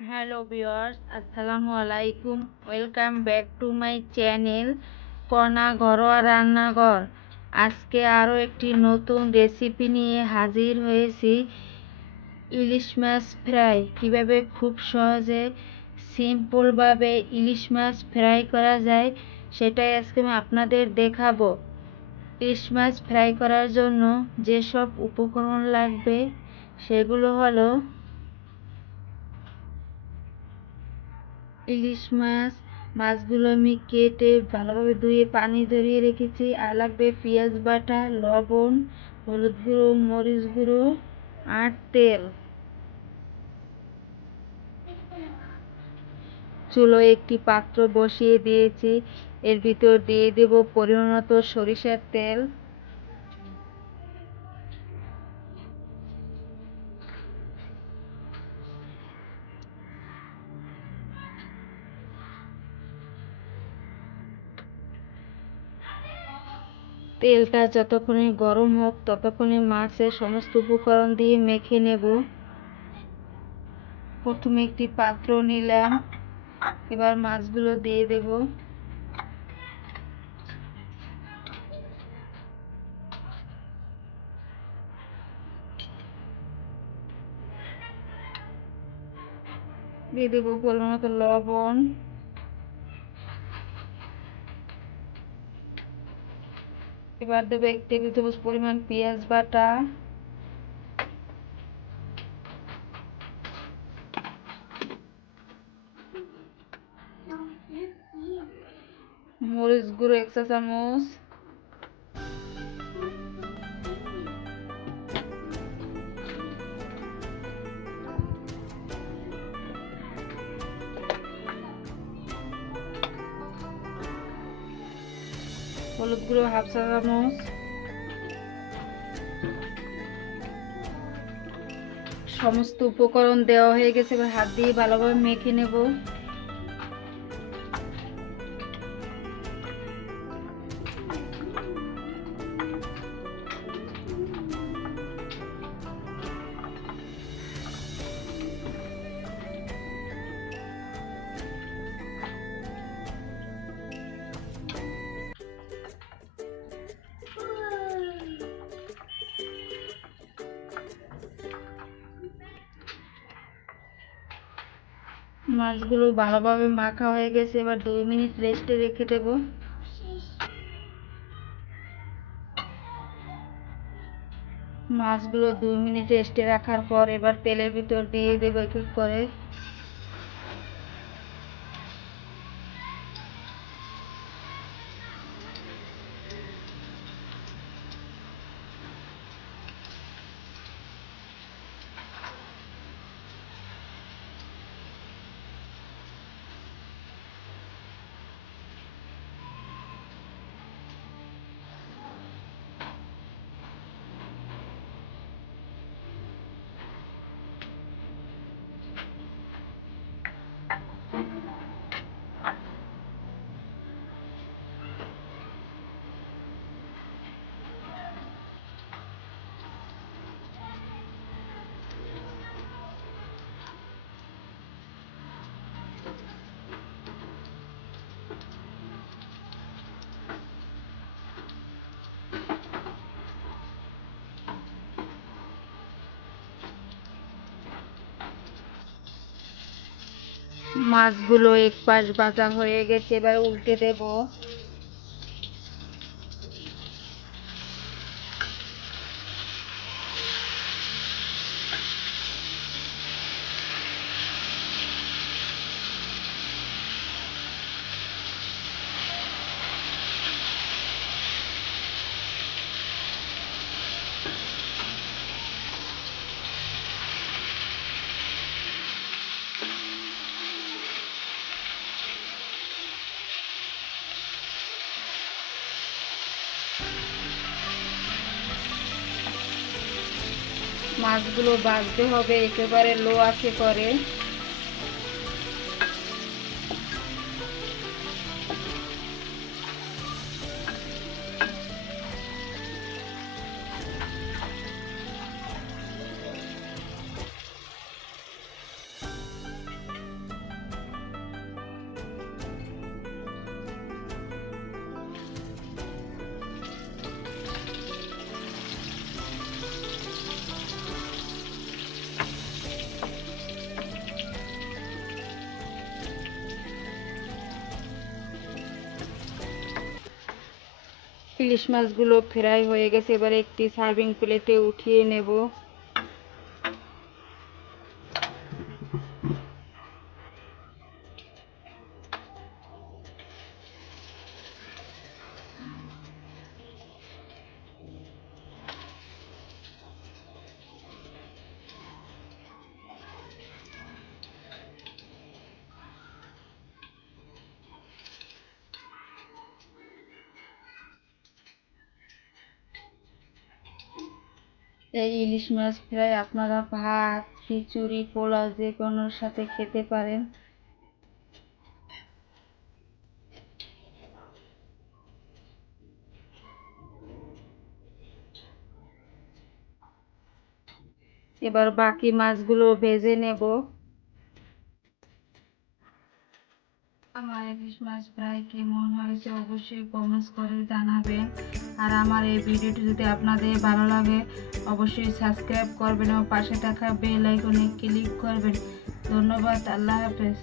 Hello viewers, আসসালামু আলাইকুম। Welcome back to my channel কণা ঘরোয়া রান্নাঘর। আজকে আরও একটি নতুন রেসিপি নিয়ে হাজির হয়েছি ইলিশ মাছ ফ্রাই। কীভাবে খুব সহজে সিম্পলভাবে ইলিশ মাছ ফ্রাই করা যায় সেটাই আজকে আমি আপনাদের দেখাবো। ইলিশ মাছ ফ্রাই করার জন্য যেসব উপকরণ লাগবে সেগুলো হলো ইলিশ মাছ, মাছগুলো আমি কেটে ভালোভাবে ধুয়ে পানি ধরিয়ে রেখেছি। আর লাগবে পেঁয়াজ বাটা, লবণ, হলুদ গুঁড়ো, মরিচ গুঁড়ো আর তেল। চুলো একটি পাত্র বসিয়ে দিয়েছি। এর ভিতর দিয়ে দেব পরিমাণ মতো সরিষার তেল। তেলটা যতক্ষণে গরম হোক, ততক্ষণে মাছের সমস্ত উপকরণ দিয়ে মেখে নেব। প্রথমে একটি পাত্র নিলাম। এবার মাছগুলো দিয়ে দেব। দিয়ে দেবো পরিমাণ লবণ। এবার দেবো এক টেবিল চামচ পরিমাণ পেঁয়াজ বাটা। মরিচ গুঁড়ো এক চা চামচ হলুদ গুঁড়ো, হাফ চা চামচ। সমস্ত উপকরণ দেওয়া হয়ে গেছে, এবার হাত দিয়ে ভালোভাবে মেখে নেব। মাছগুলো ভালোভাবে মাখা হয়ে গেছে, এবার দুই মিনিট রেস্টে রেখে দেব। মাছগুলো দুই মিনিট রেস্টে রাখার পর এবার তেলের ভিতর দিয়ে দেবো এক এক করে। মাছগুলো এক পাশ হয়ে গেছে এবার উল্টে দেব। মাছগুলো বাঁচতে হবে একেবারে লো আছে করে। ইলিশ মাছগুলো ফ্রাই হয়ে গেছে এবারে একটি সার্ভিং প্লেটে উঠিয়ে নেব। এই ইলিশ মাছ ফ্রাই আপনারা ভাত, খিচুড়ি, পোলাও যে কোনোর সাথে খেতে পারেন। এবার বাকি মাছগুলো ভেজে নেব। আমার ইলিশ মাছ ফ্রাই কেমন হয়েছে অবশ্যই কমেন্টস করে জানাবেন। আর আমার এই ভিডিওটি যদি আপনাদের ভালো লাগে, অবশ্যই সাবস্ক্রাইব করবেন এবং পাশে থাকা বেল আইকনে ক্লিক করবেন। ধন্যবাদ, আল্লাহ হাফেজ।